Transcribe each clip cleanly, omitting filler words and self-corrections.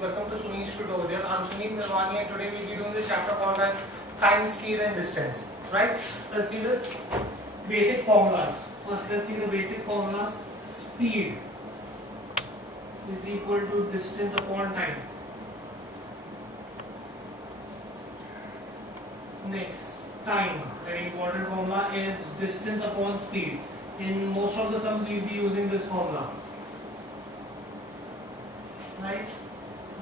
welcome to Sunil's tutorial. I'm Sunil Nirwani and today we'll be doing this chapter called as time, speed and distance. Right? Let's see this basic formulas. First let's see the basic formulas. Speed is equal to distance upon time. Next, time. Very important formula is distance upon speed. In most of the sums we'll be using this formula. Right?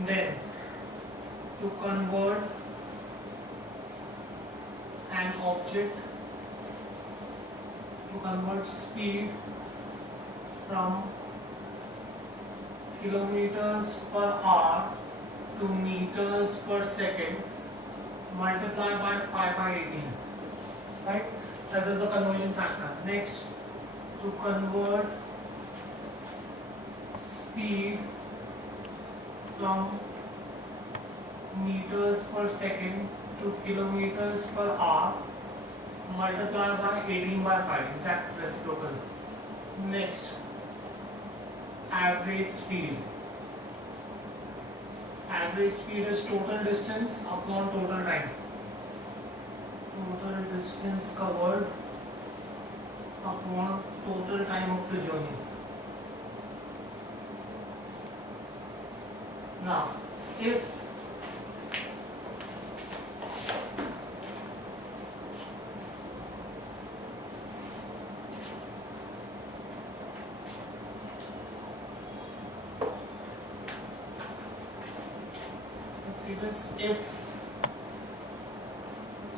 Then to convert an object, to convert speed from kilometers per hour to meters per second, multiply by 5 by 18. Right? That is the conversion factor. Next, to convert speed from meters per second to kilometers per hour, multiply by 18 by 5, exact reciprocal. Next, average speed. Average speed is total distance upon total time. Total distance covered upon total time of the journey. Now, if let's see this, if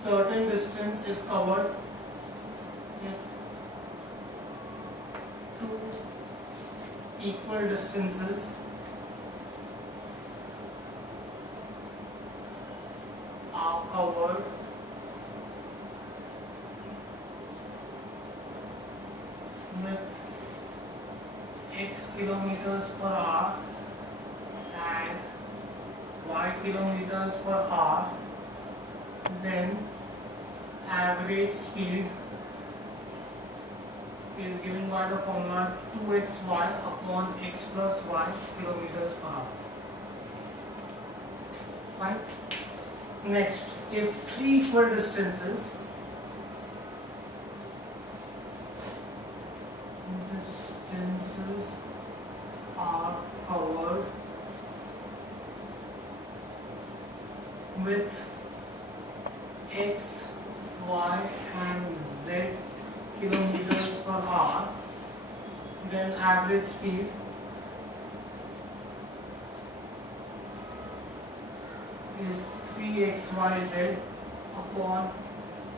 certain distance is covered, if two equal distances are covered with x kilometers per hour and y kilometers per hour, then average speed is given by the formula 2xy upon x plus y kilometers per hour. Right? Next, if three equal distances are covered with x, y and z kilometers per hour, then average speed is 3xyz upon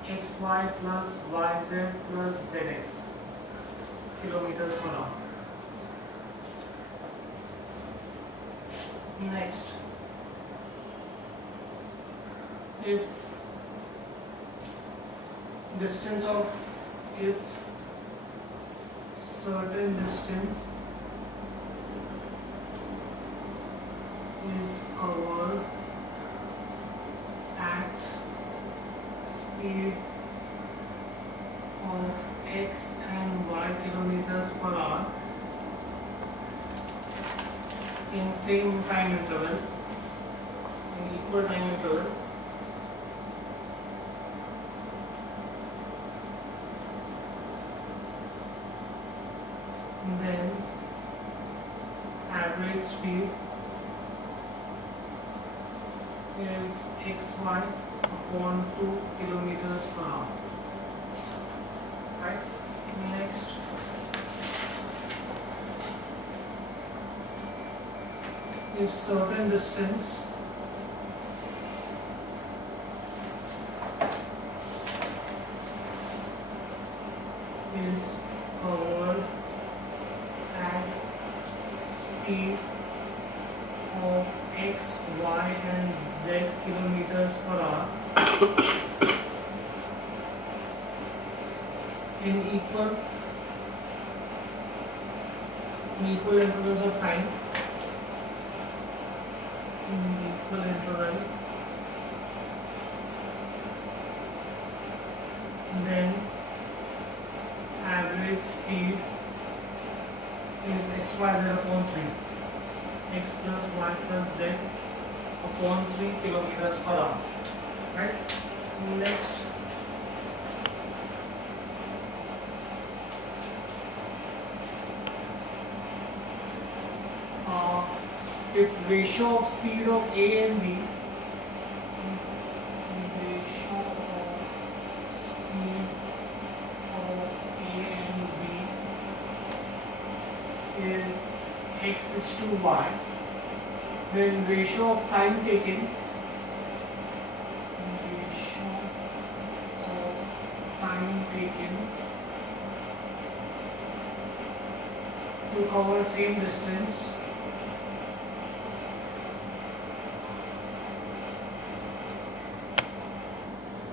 xy plus yz plus zx kilometers per hour. Next, if distance of, if certain distance is covered at speed of x and y kilometers per hour in same time interval, in equal time interval, then average speed is xy upon 2 kilometers per hour. Right? Next, if certain distance is covered at speed of x, y and z kilometers per hour in equal intervals of time, then average speed is xyz upon 3. x plus y plus z upon 3 kilometers per hour. Right? Next. If ratio of speed of A and B, ratio of speed of A and B is x is to y, then ratio of time taken, to cover same distance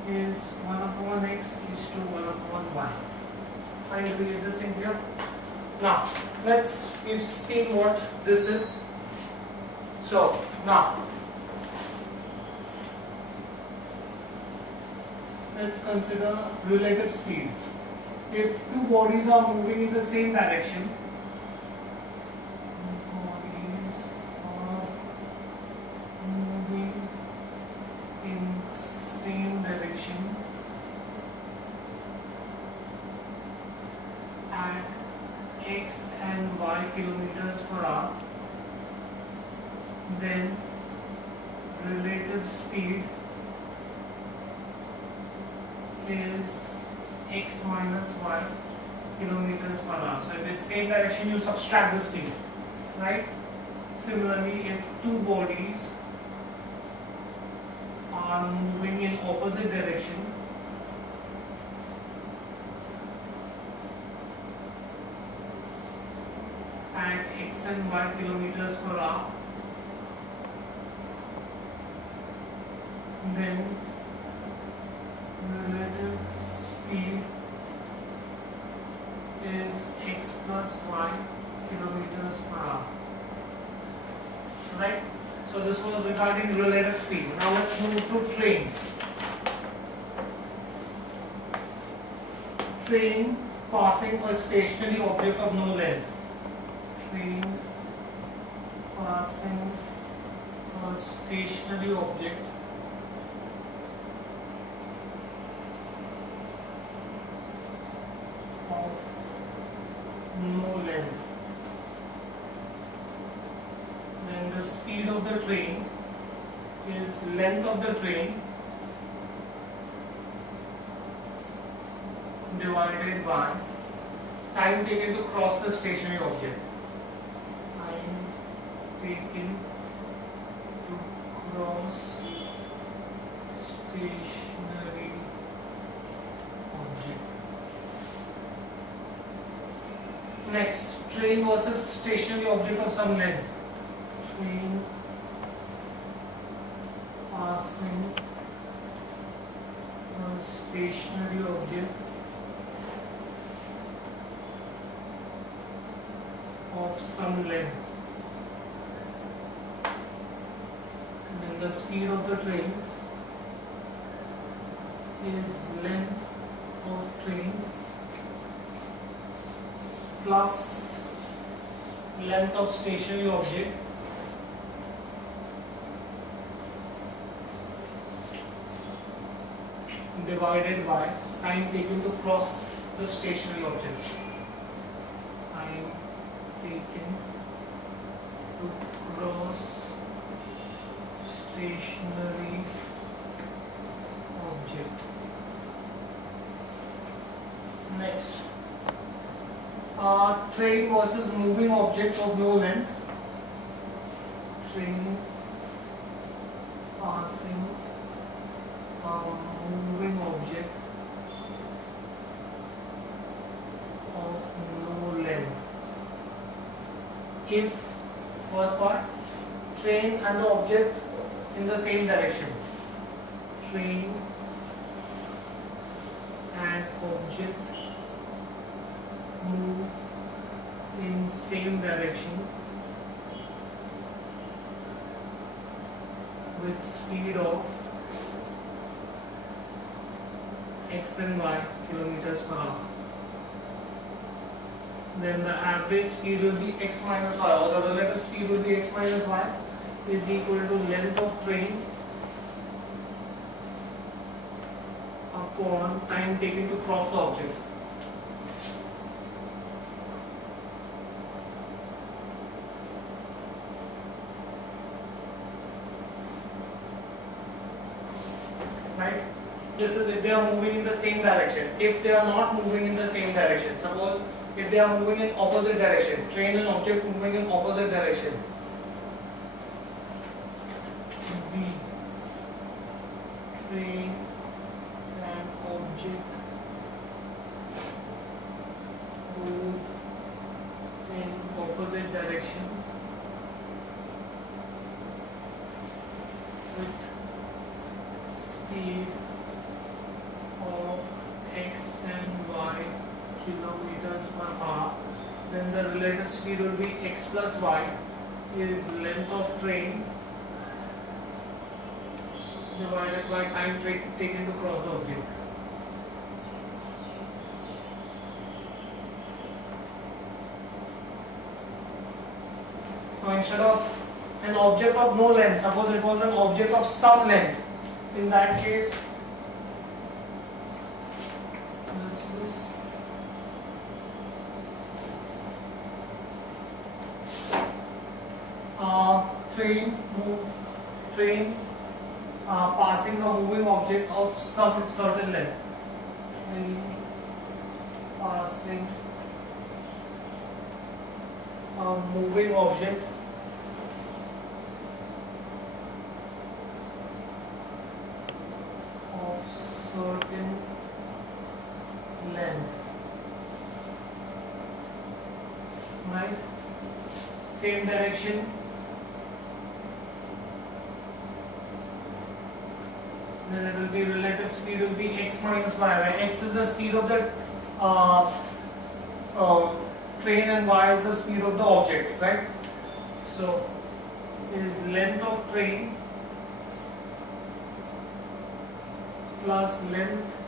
is 1 upon x is to 1 upon y. Fine, we get this thing here. Now, we've seen what this is. So, now, let's consider relative speed. If two bodies are moving in the same direction, at x and y kilometers per hour, then relative speed is x minus y kilometers per hour. So if it's same direction, you subtract the speed, right? Similarly, if two bodies are moving in opposite direction, at x and y kilometers per hour, then relative speed is x plus y kilometers per hour. Right? So this was regarding relative speed. Now let's move to train. Train passing a stationary object of no length. Train passing a stationary object of no length. Then the speed of the train is length of the train divided by time taken to cross the stationary object. Time taken to cross stationary object. Next, train versus stationary object of some length. Train passing a stationary object of some length. And then the speed of the train is length of train plus length of stationary object divided by time taken to cross the stationary object. Time taken to cross stationary object. Next, train versus moving object of no length. Train passing a moving object of no length. If first part, train and the object in the same direction. Train and object move in same direction with speed of x and y kilometers per hour. then the average speed will be x minus y, or the relative speed will be x minus y, is equal to length of train upon time taken to cross the object. Right? This is if they are moving in the same direction. If they are not moving in the same direction, suppose if they are moving in opposite direction, train and object moving in opposite direction. B. Train and object move in opposite direction with speed of x and y kilometers per hour, then the relative speed will be x plus y is length of train divided by time taken to cross the object. So instead of an object of no length, suppose it was an object of some length, in that case, let's see this. Train passing a moving object of some certain length. Train passing a moving object of certain length. Right? Same direction. Then it will be relative speed will be x minus y, where x is the speed of the train and y is the speed of the object, right? So is length of train plus length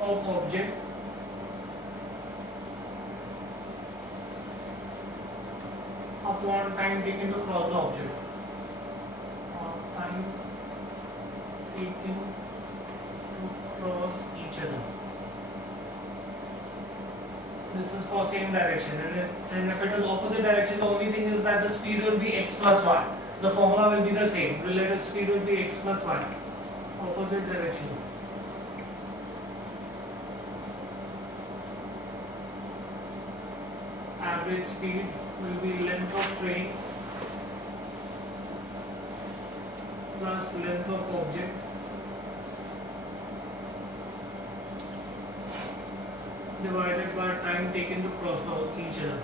of object upon time taken to cross the object. Time taken to cross each other. This is for same direction, and if it is opposite direction, the only thing is that the speed will be x plus y. The formula will be the same. Relative speed will be x plus y. Opposite direction. Average speed will be length of train plus length of object divided by time taken to cross each other.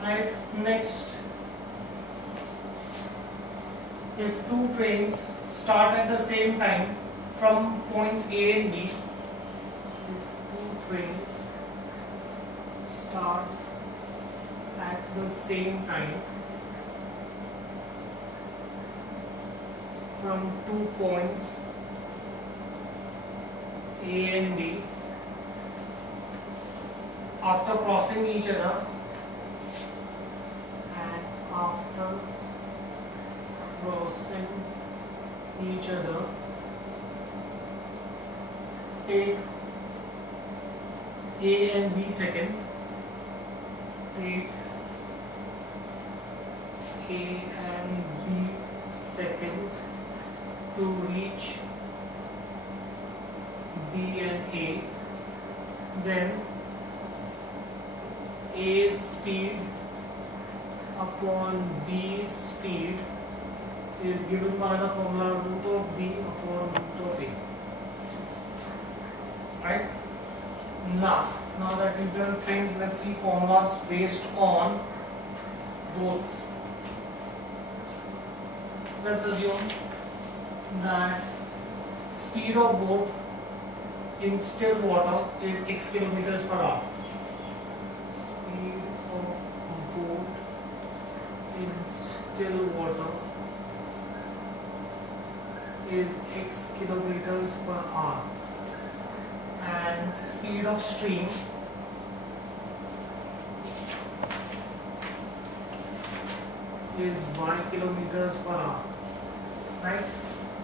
Right, next, if two trains start at the same time from points A and B, if two trains start at the same time from 2 points A and B, after crossing each other and after crossing each other, take A and B seconds, take A and B seconds to reach B and A, then A's speed upon B's speed is given by the formula root of B upon root of A. Right? Now that we've done things, let's see formulas based on boats. Let's assume that speed of boat in still water is x kilometers per hour. Speed of boat in still water is x kilometers per hour and speed of stream is y kilometers per hour, right?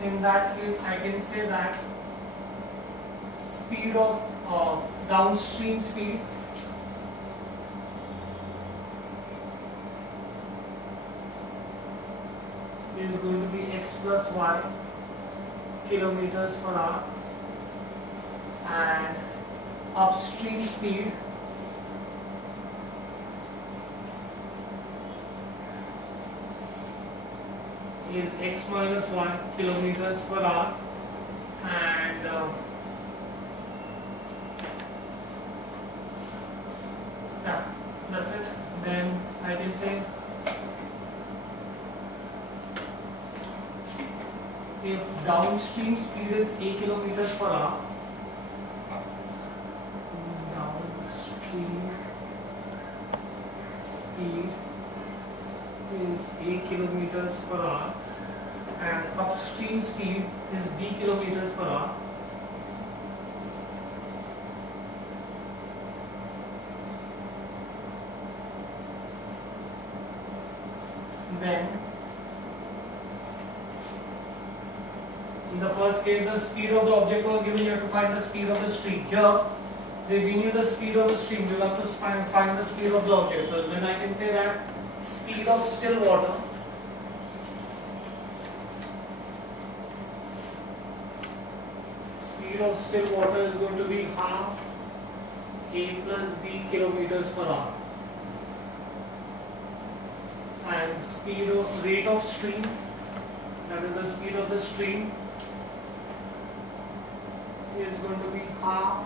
In that case, I can say that speed of downstream speed is going to be x plus y kilometers per hour and upstream speed is x minus y kilometers per hour and yeah, that's it. Then I can say if downstream speed is a kilometers per hour, downstream speed is a kilometers per hour and upstream speed is b kilometers per hour, then in the first case the speed of the object was given, you have to find the speed of the stream. Here they give you the speed of the stream, you have to find the speed of the object. So then I can say that speed of still water is going to be half a plus b kilometers per hour and speed of rate of stream, that is the speed of the stream, is going to be half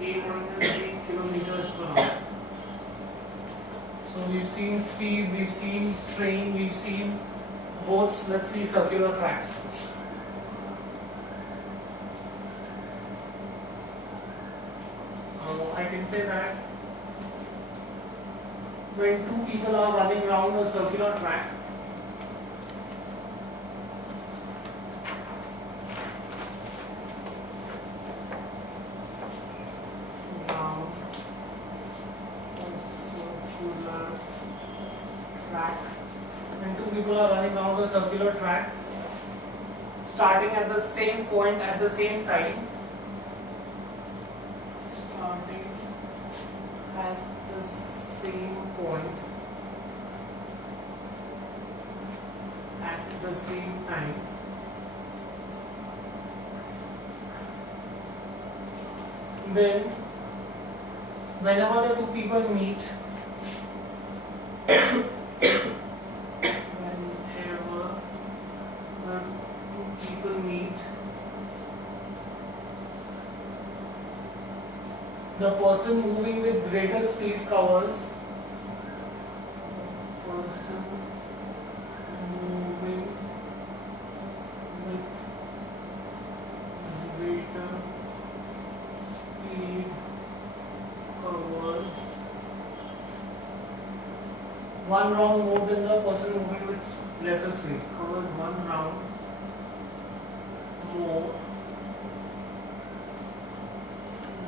a minus b kilometers per hour. So we've seen speed, we've seen train, we've seen boats. Let's see circular tracks. I can say that when two people are running around a circular track, circular track starting at the same point at the same time, then whenever the two people meet, the person moving with greater speed covers one round more than the person moving with lesser speed, covers one round more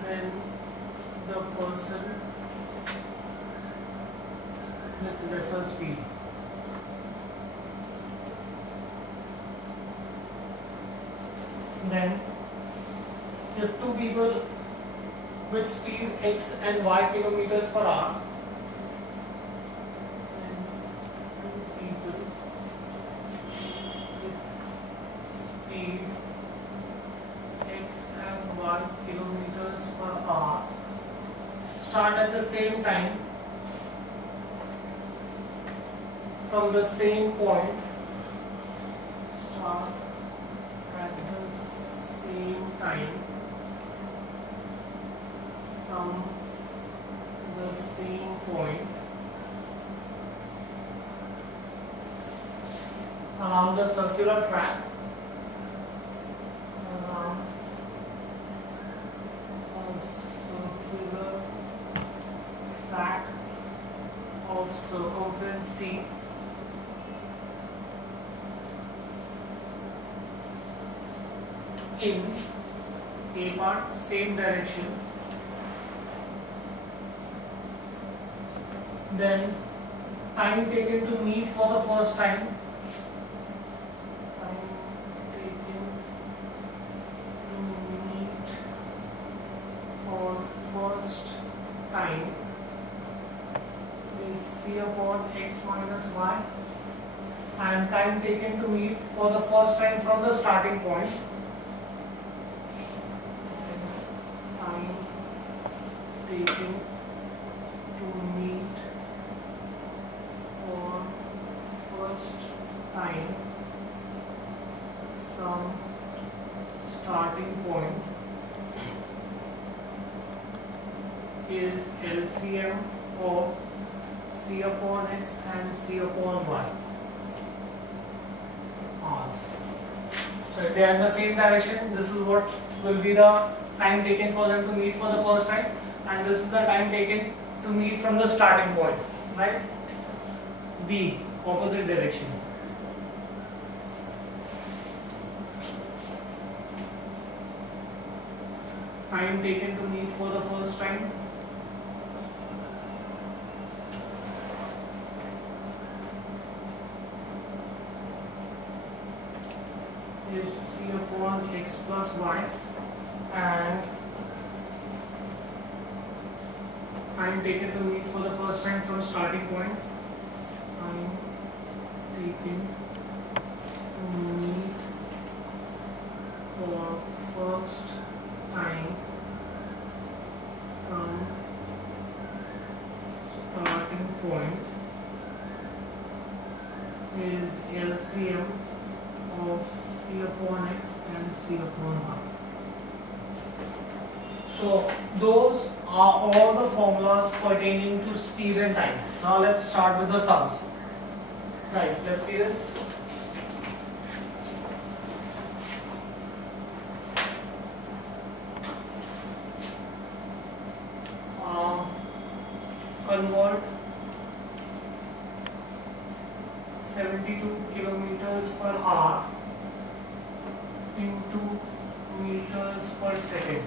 than the person with lesser speed. Then if two people with speed x and y kilometers per hour, start at the same time from the same point, start at the same time from the same point around the circular track, of circumference C, in A part, same direction. Then time taken to meet for the first time. Time taken to meet for first time is C upon x minus y, and time taken to meet for the first time from the starting point. Time taken to meet for first time from starting point is LCM of C upon x and C upon y. So if they are in the same direction, this is what will be the time taken for them to meet for the first time, and this is the time taken to meet from the starting point, right? B, opposite direction. Time taken to meet for the first time is C upon x plus y, and time taken to meet for the first time from starting point. Time taken to meet for first time from starting point is LCM of C upon x and C upon y. So those are all the formulas pertaining to speed and time. Now let's start with the sums. Guys, let's see this. Convert 72 kilometers per hour into meters per second.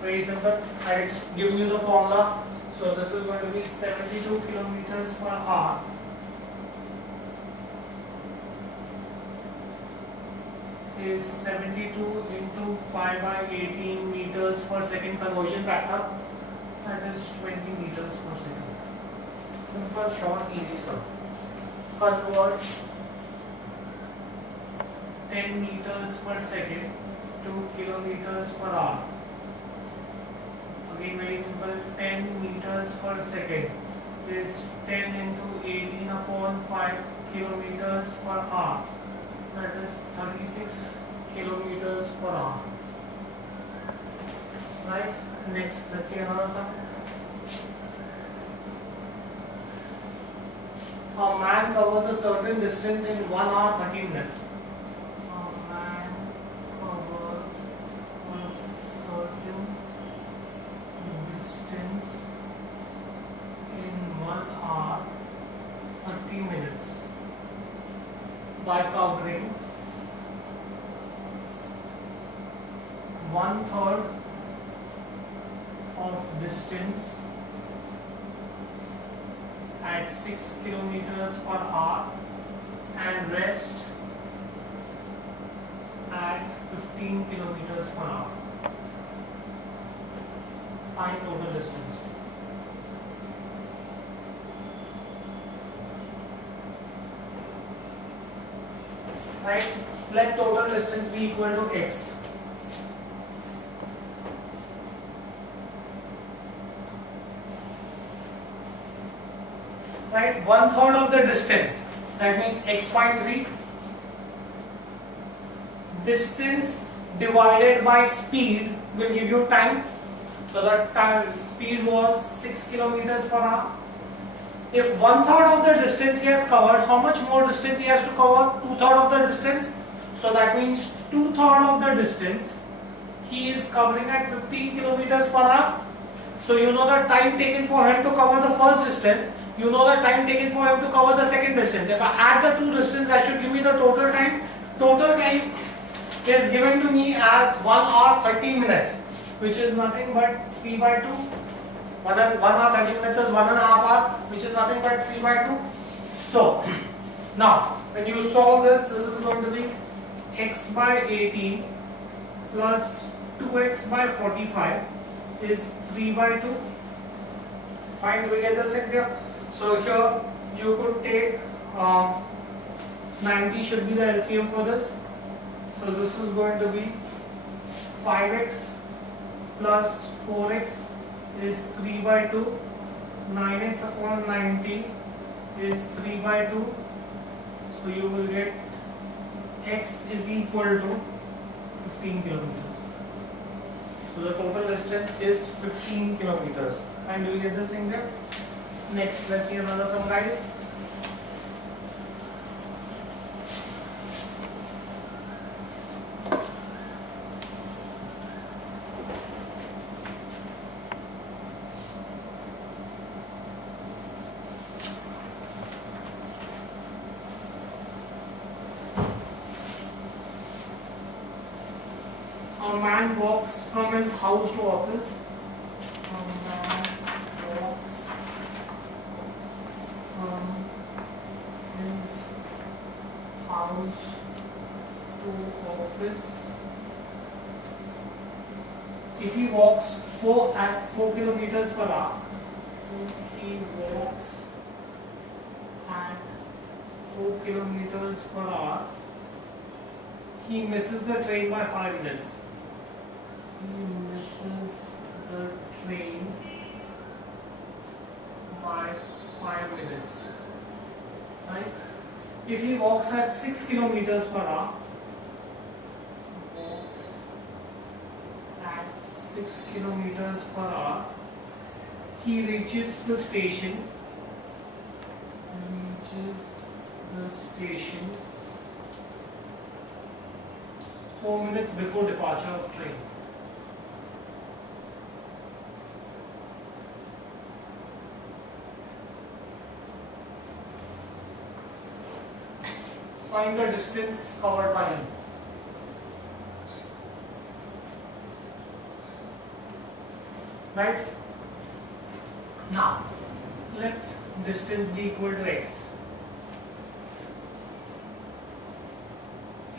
Very simple. I have given you the formula. So this is going to be 72 kilometers per hour is 72 into 5 by 18 meters per second conversion factor. That is 20 meters per second. Simple, short, easy sum. Convert 10 meters per second to kilometers per hour. Again, very simple. 10 meters per second is 10 into 18 upon 5 kilometers per hour. That is 36 kilometers per hour. Right? Next, let's see another sum. A man covers a certain distance in 1 hour 30 minutes. A man covers a certain distance in 1 hour 30 minutes by covering 1/3 of distance at 6 kilometers per hour and rest at 15 kilometers per hour. Find total distance. Right? Let total distance be equal to x. Right, 1/3 of the distance, that means x/3. Distance divided by speed will give you time. So that time speed was 6 kilometers per hour. If 1/3 of the distance he has covered, how much more distance he has to cover? 2/3 of the distance. So that means 2/3 of the distance he is covering at 15 kilometers per hour. So you know the time taken for him to cover the first distance. You know the time taken for him to cover the second distance. If I add the two distances, that should give me the total time. Total time is given to me as 1 hour 30 minutes, which is nothing but 3 by 2. 1 hour 30 minutes is 1.5 hour, which is nothing but 3 by 2. So now when you solve this, this is going to be x by 18 plus 2x by 45 is 3 by 2. Fine, do we get this in here? So here you could take 90 should be the LCM for this. So this is going to be 5x plus 4x is 3 by 2. 9x upon 90 is 3 by 2. So you will get x is equal to 15 kilometers. So the total distance is 15 kilometers. And do you get this thing there? Next, let's see another sum, guys. A man walks from his house to office. A man walks from his house to office. If he walks 4 kilometers per hour, if he walks at 4 kilometers per hour, he misses the train by 5 minutes. He misses the train by 5 minutes. Right? If he walks at 6 kilometers per hour, walks at 6 kilometers per hour, he reaches the station. 4 minutes before departure of train. Find the distance covered by him. Right? Now, let distance be equal to x.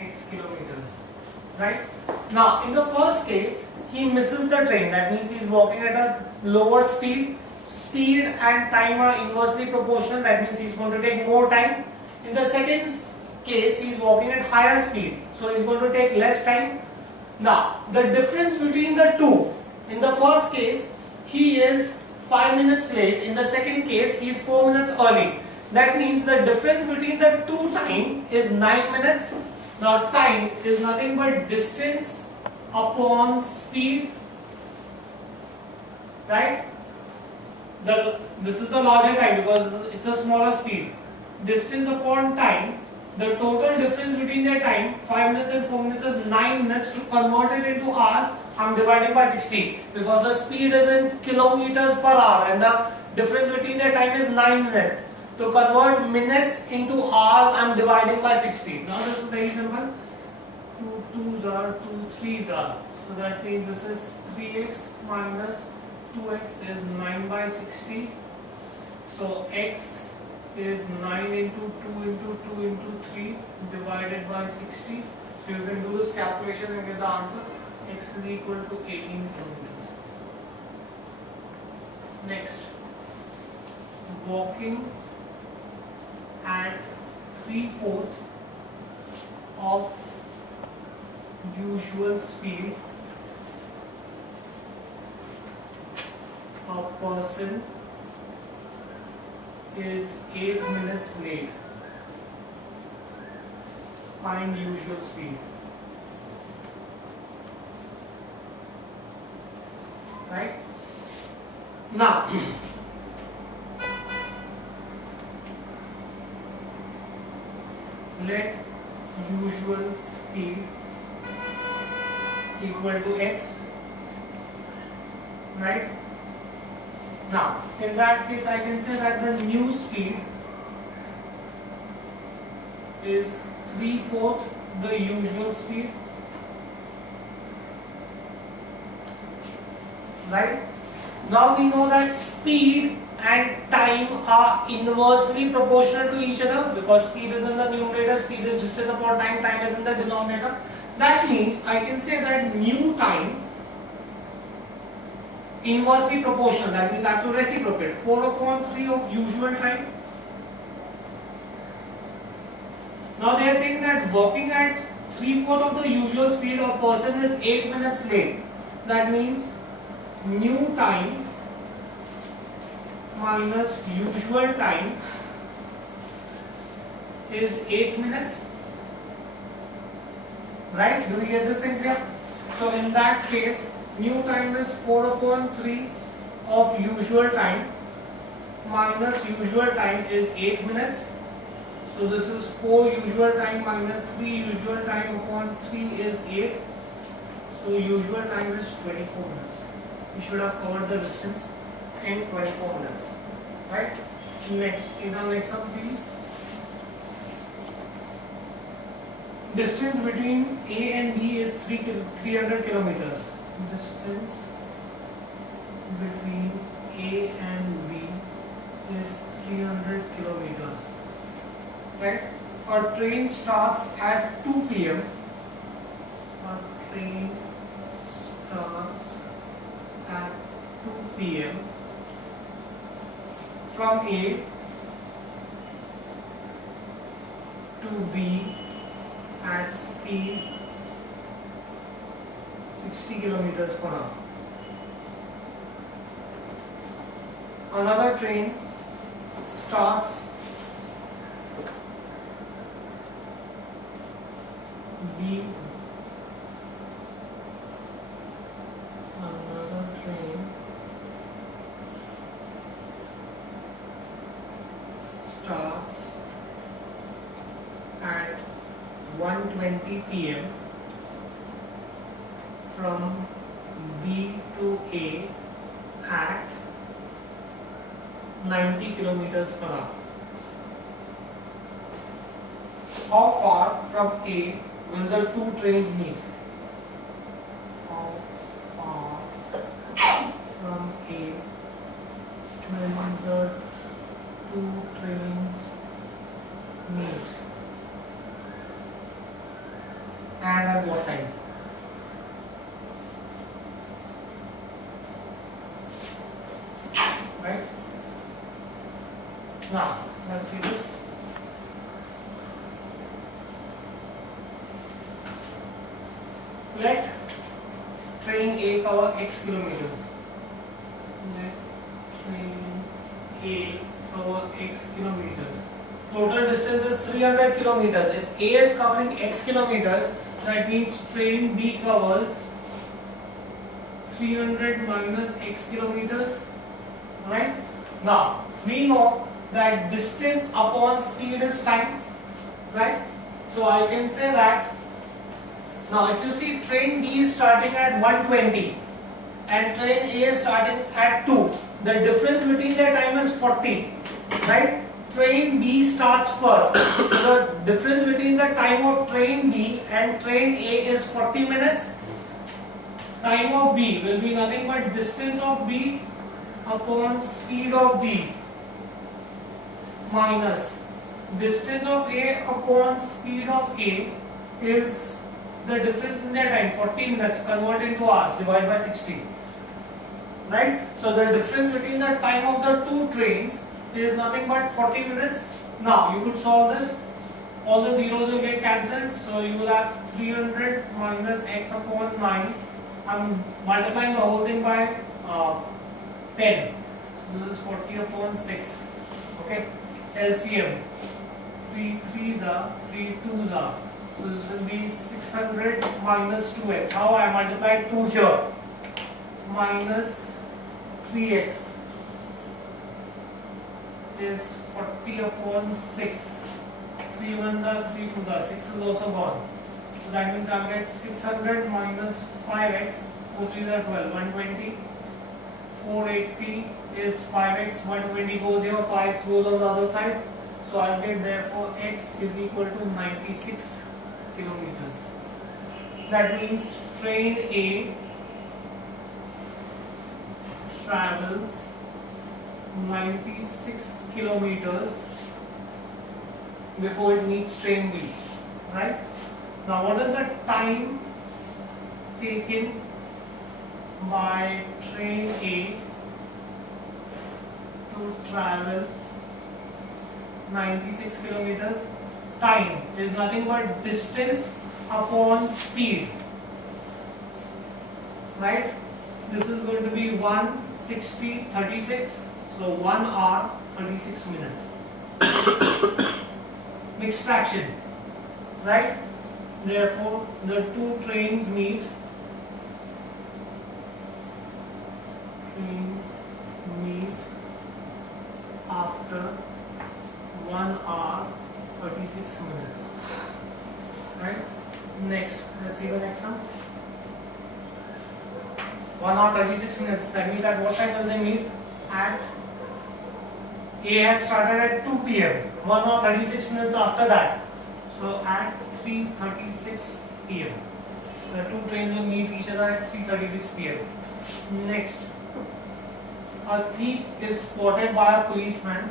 X kilometers. Right? Now, in the first case, he misses the train. That means he is walking at a lower speed. Speed and time are inversely proportional. That means he is going to take more time. In the second case, he is walking at higher speed, so he is going to take less time. Now, the difference between the two, in the first case, he is 5 minutes late. In the second case, he is 4 minutes early. That means the difference between the two time is 9 minutes. Now, time is nothing but distance upon speed, right? This is the larger time because it's a smaller speed. Distance upon time. The total difference between their time, 5 minutes and 4 minutes, is 9 minutes. To convert it into hours, I am dividing by 60 because the speed is in kilometers per hour and the difference between their time is 9 minutes. To convert minutes into hours, I am dividing by 60. Now this is very simple. 2 2s are 2 3s are. So that means this is 3x minus 2x is 9 by 60. So x is 9 into 2 into 2 into 3 divided by 60. So you can do this calculation and get the answer. X is equal to 18 kilometers. Next, walking at 3/4 of usual speed, a person is 8 minutes late. Find usual speed. Right? Now, let usual speed equal to x. Right? Now, in that case, I can say that the new speed is 3/4 the usual speed. right? Now we know that speed and time are inversely proportional to each other because speed is in the numerator, speed is distance upon time, time is in the denominator. That means I can say that new time inversely proportional, that means I have to reciprocate 4/3 of usual time. Now they are saying that walking at 3/4 of the usual speed a person is 8 minutes late. That means new time minus usual time is 8 minutes. Right? Do we get this thing clear? So in that case, new time is 4/3 of usual time minus usual time is 8 minutes. So this is 4 usual time minus 3 usual time upon 3 is 8. So usual time is 24 minutes. We should have covered the distance in 24 minutes. Right? Next, in our next up please. Distance between A and B is 300 kilometers. Distance between A and B is 300 kilometers. Right? A train starts at 2 p.m. A train starts at 2 p.m. from A to B at speed 60 kilometers per hour. Another train starts B. Another train starts at 1:20 p.m. from B to A at 90 kilometers per hour. How far from A will the two trains meet? How far from A will the two trains meet? And at what time? Right? Now, let's see this. Let train A cover x kilometers. Let train A cover x kilometers. Total distance is 300 kilometers. If A is covering x kilometers, that means train B covers 300 minus x kilometers. Right? Now, we know that distance upon speed is time. Right? So I can say that. Now, if you see train B is starting at 1:20 and train A is starting at 2, the difference between their time is 40, right? Train B starts first. So the difference between the time of train B and train A is 40 minutes. Time of B will be nothing but distance of B upon speed of B minus distance of A upon speed of A is the difference in their time, 40 minutes, convert into hours, divide by 60. Right? So the difference between the time of the two trains is nothing but 40 minutes. Now you could solve this. All the zeros will get cancelled. So you will have 300 minus x upon 9. I'm multiplying the whole thing by 10. So this is 40 upon 6. Okay? LCM. 3 3s are, 3 2s are. So this will be 600 minus 2x. How I multiplied 2 here? Minus 3x is 40 upon 6. 3 1s are, 3 2s are. 6 is also gone. So that means I'll get 600 minus 5x. 4 3s are 12. 120. 480 is 5x. 120 goes here. 5x goes on the other side. So I'll get therefore x is equal to 96 kilometers. That means train A travels 96 kilometers before it meets train B, right? Now what is the time taken by train A to travel 96 kilometers? Time is nothing but distance upon speed, right? This is going to be 160/36, so 1 hour 36 minutes. Mixed fraction, right? Therefore, the two trains meet. After 1 hour 36 minutes, right? Next, let's see the next one. 1 hour 36 minutes. That means at what time will they meet? At A had started at 2 p.m. 1 hour 36 minutes after that. So at 3:36 p.m. The two trains will meet each other at 3:36 p.m. Next, a thief is spotted by a policeman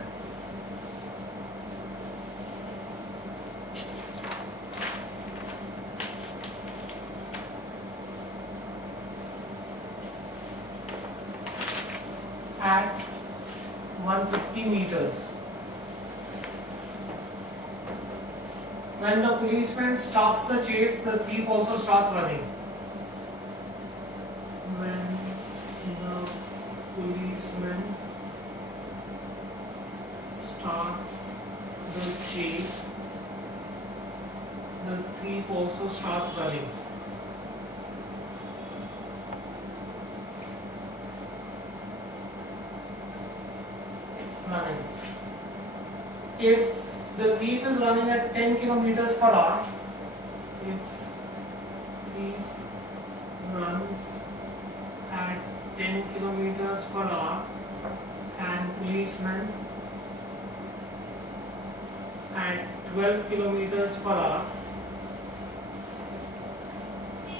at 150 meters. When the policeman starts the chase, the thief also starts running. When the policeman starts the chase, the thief also starts running. If the thief is running at 10 kilometers per hour, if thief runs at 10 kilometers per hour and policeman at 12 kilometers per hour,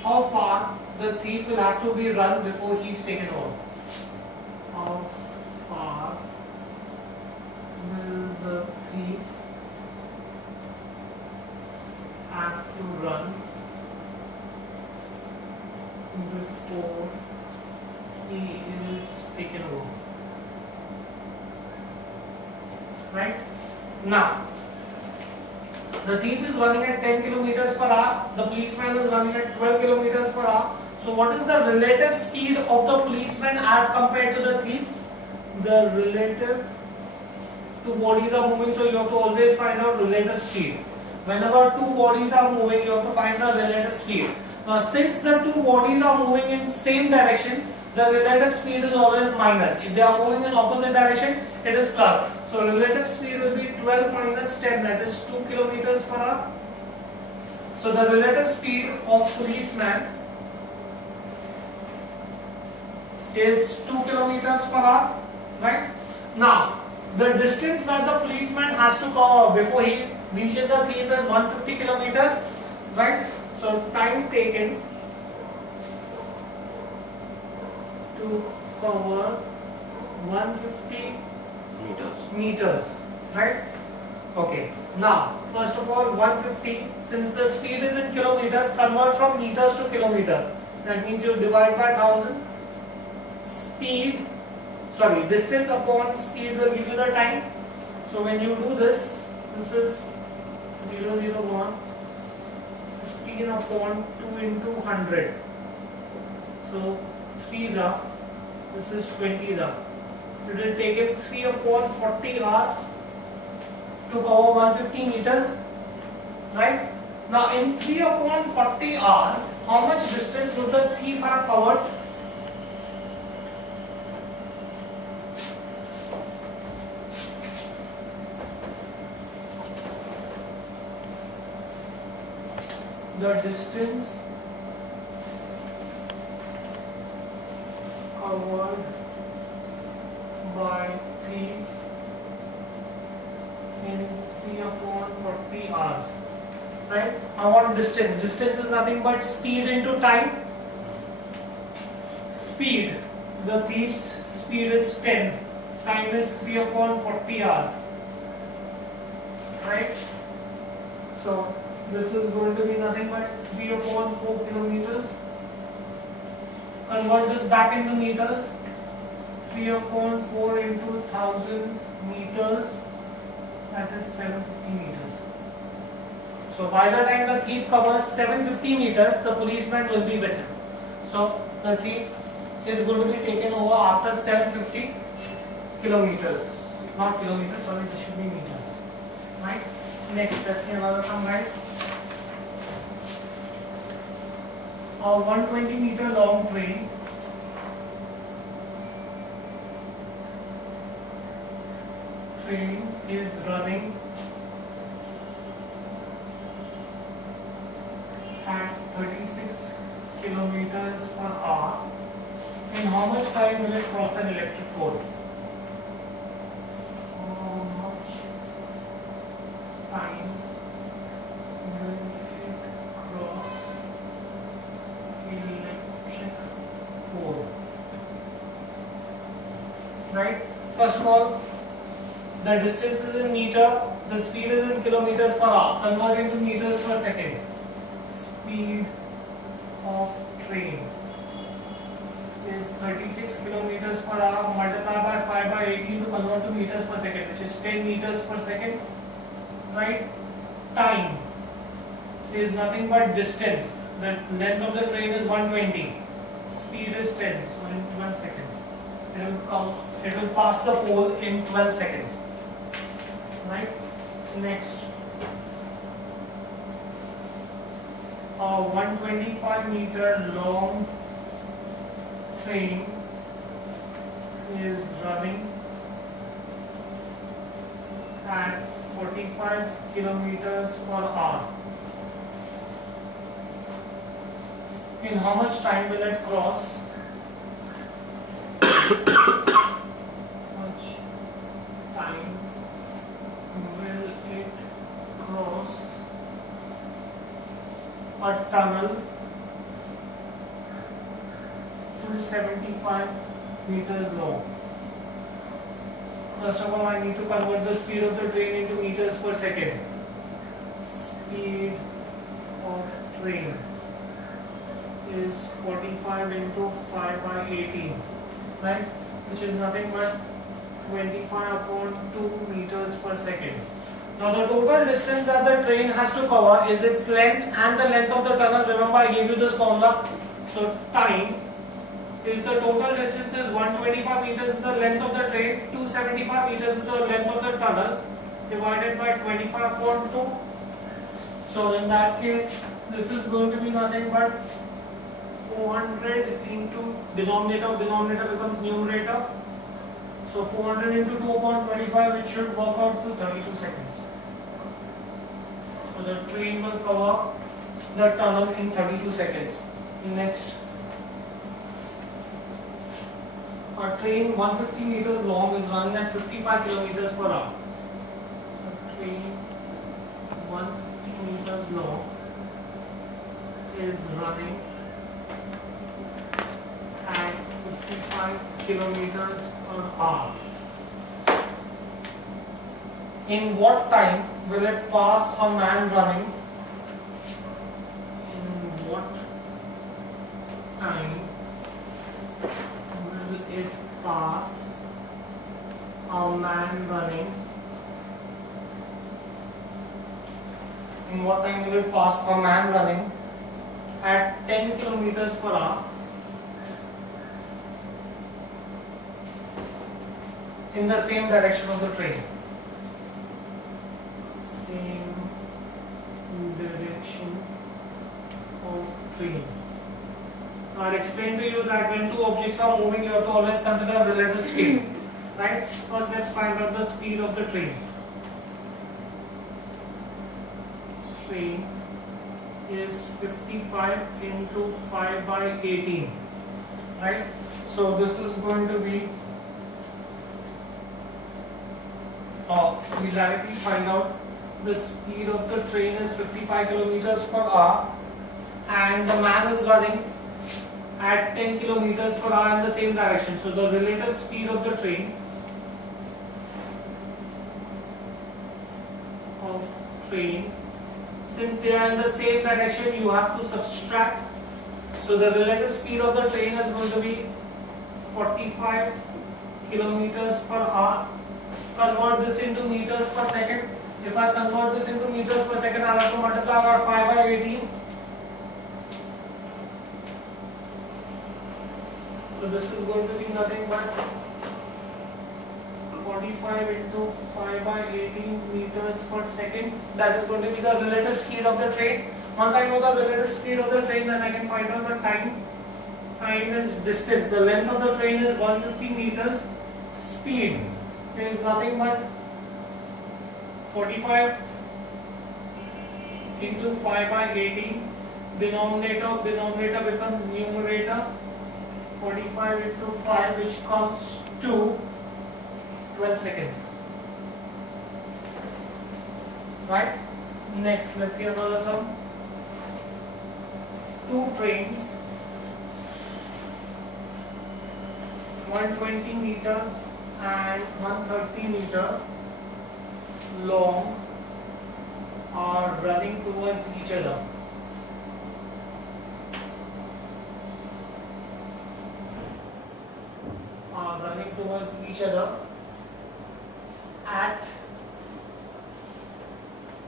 how far the thief will have to be run before he is taken over? How far will the thief have to run before he is taken over? Right? Now, the thief is running at 10 kilometers per hour, the policeman is running at 12 kilometers per hour. So what is the relative speed of the policeman as compared to the thief? The relative, two bodies are moving, so you have to always find out relative speed. Whenever two bodies are moving, you have to find the relative speed. Now, since the two bodies are moving in same direction, the relative speed is always minus. If they are moving in opposite direction, it is plus. So relative speed will be 12 minus 10, that is 2 kilometers per hour. So the relative speed of policeman is 2 kilometers per hour, right? Now, the distance that the policeman has to cover before he reaches the thief is 150 kilometers, right? So time taken to cover 150 meters, right? Okay. Now, first of all, 150, since the speed is in kilometers, convert from meters to kilometer. That means you divide by 1000. Distance upon speed will give you the time. So when you do this, this is 001, 15 upon 2 into 100. So 3s are, this is 20s are. It will take it 3 upon 40 hours to cover 150 meters, right? Now in 3 upon 40 hours, how much distance would the thief have covered? The distance covered by thief in 3 upon 40 hours, right? I want distance. Distance is nothing but speed into time. Speed, the thief's speed is 10, time is 3 upon 40 hours, right? So this is going to be nothing but 3 upon 4 kilometers. Convert this back into meters. 3 upon 4 into 1000 meters, that is 750 meters. So by the time the thief covers 750 meters, the policeman will be with him. So the thief is going to be taken over after 750 kilometers. Not kilometers, sorry, this should be meters. Right? Next, let's see another sum, guys. A 120 meter long train is running at 36 kilometers per hour. In how much time will it cross an electric pole? How much time will it cross electric pole? Right? First of all, the distance is in meter, the speed is in kilometers per hour. Convert into meters per second. Speed of train is 36 kilometers per hour. Multiply by 5 by 18 to convert to meters per second, which is 10 meters per second. Right? Time is nothing but distance. The length of the train is 120. Speed is 10, so in 12 seconds. It will pass the pole in 12 seconds. Right? Next, a 125 meter long train is running at 45 kilometers per hour. In how much time will it cross? Much time will it cross a tunnel 275 meters long? First of all, I need to convert the speed of the train into meters per second. Speed of train is 45 into 5 by 18, right? Which is nothing but 25 upon 2 meters per second. Now the total distance that the train has to cover is its length and the length of the tunnel. Remember, I gave you this formula. So time is the total distance is 125 meters is the length of the train, 275 meters is the length of the tunnel, divided by 25 upon 2. So in that case, this is going to be nothing but 400 into denominator of denominator becomes numerator. So 400 into 2 upon 25, which should work out to 32 seconds. So the train will cover the tunnel in 32 seconds. Next, a train 150 meters long is running at 55 kilometers per hour. A train 150 meters long is running at 55 kilometers per hour. In what time will it pass a man running? In what time will it pass a man running? In what time will it pass a man running at 10 kilometers per hour in the same direction of the train? Same direction of train. Now I'll explain to you that when two objects are moving, you have to always consider relative speed. Right? First, let's find out the speed of the train. Train is 55 into 5 by 18. Right? So this is going to be, we'll directly find out the speed of the train is 55 kilometers per hour and the man is running at 10 kilometers per hour in the same direction. So the relative speed of the train since they are in the same direction, you have to subtract. So the relative speed of the train is going to be 45 kilometers per hour. Convert this into meters per second. If I convert this into meters per second, I have to multiply by 5 by 18. So this is going to be nothing but 45 into 5 by 18 meters per second. That is going to be the relative speed of the train. Once I know the relative speed of the train, then I can find out the time. Time is distance. The length of the train is 150 meters. Speed is nothing but 45 into 5 by 18. Denominator of denominator becomes numerator. 45 into 5, which comes to 12 seconds. Right? Next, let's see another sum. Two trains, 120 meter and 130 meter long, are running towards each other. At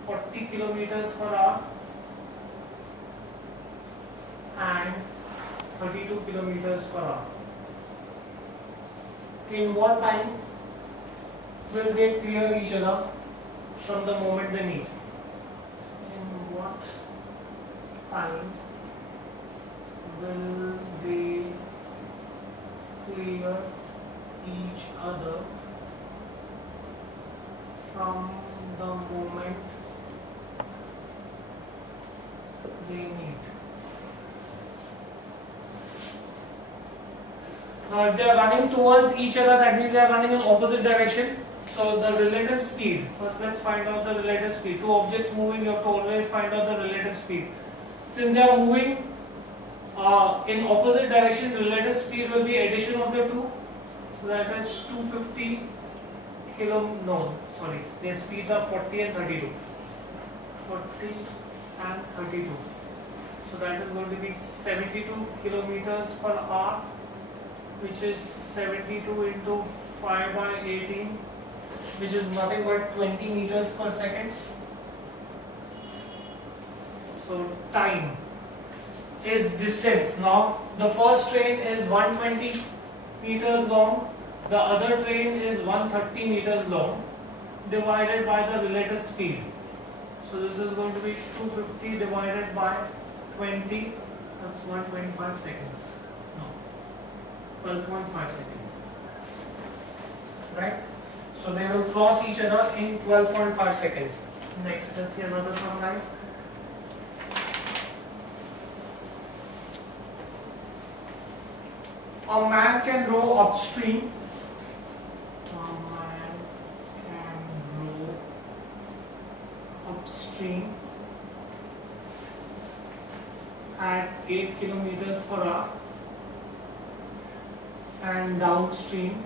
40 kilometers per hour and 32 kilometers per hour. In what time will they clear each other from the moment they meet? In what time will they clear each other from the moment they meet? Now if they are running towards each other, that means they are running in opposite direction. So the relative speed, first let's find out the relative speed. Two objects moving, you have to always find out the relative speed. Since they are moving in opposite direction, relative speed will be addition of the two. So that is 250 their speeds are 40 and 32. 40 and 32. So that is going to be 72 kilometers per hour, which is 72 into 5 by 18, which is nothing but 20 meters per second. So time is distance. Now the first train is 120 meters long, the other train is 130 meters long, divided by the relative speed. So this is going to be 250 divided by 20, that's 125 seconds. No, 12.5 seconds. Right? So they will cross each other in 12.5 seconds. Next, let's see another sum, guys. A man can row upstream. At 8 kilometers per hour and downstream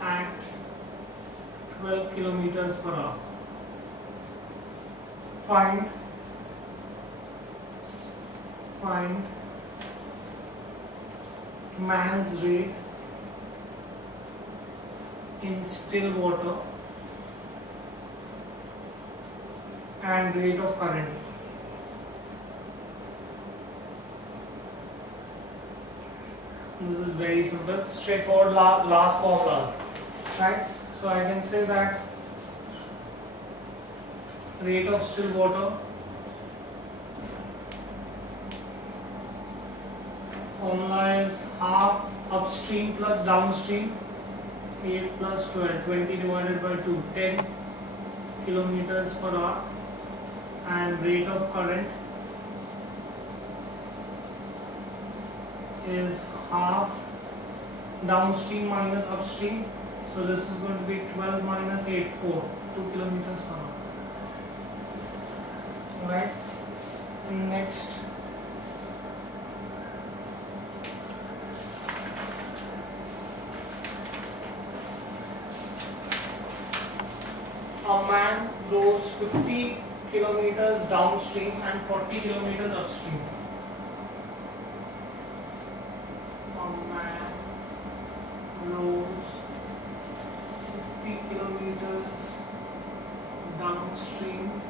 at 12 kilometers per hour. Find man's rate in still water and rate of current. This is very simple, straightforward last formula, right? So I can say that rate of still water formula is half upstream plus downstream, 8 plus 12, 20 divided by 2, 10 kilometers per hour, and rate of current is half downstream minus upstream. So this is going to be 12 minus 8, 4, 2 kilometers per hour. Right? Next, a man rows 50 kilometers downstream and 40 kilometers upstream. A man rows 50 kilometers downstream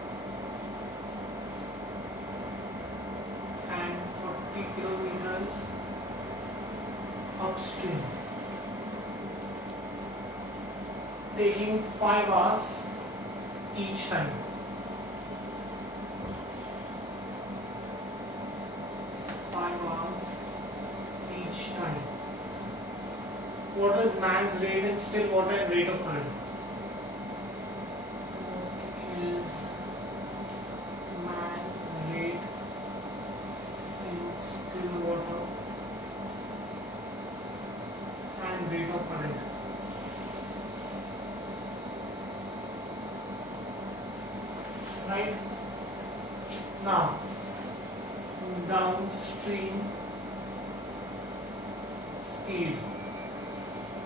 and 40 kilometers upstream, taking 5 hours each time. 5 hours each time. What is man's rate in still water and rate of current? What is man's rate in still water and rate of current? Right? Now, downstream speed.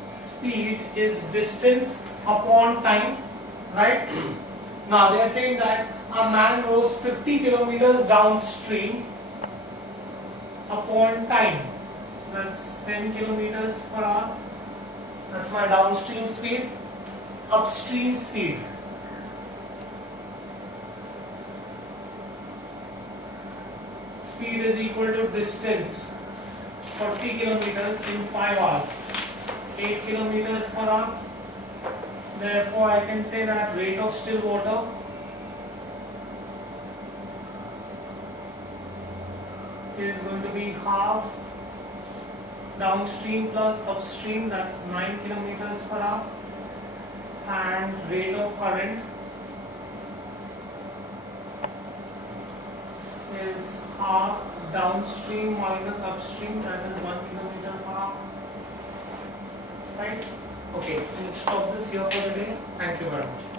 Speed is distance upon time, right? Now they are saying that a man rows 50 kilometers downstream upon time. So that's 10 kilometers per hour. That's my downstream speed. Upstream speed. Speed is equal to distance 40 kilometers in 5 hours, 8 kilometers per hour. Therefore, I can say that rate of still water is going to be half downstream plus upstream, that's 9 kilometers per hour, and rate of current is half downstream minus upstream, that is 1 kilometer per hour. Right? Okay, let's stop this here for the day. Thank you very much.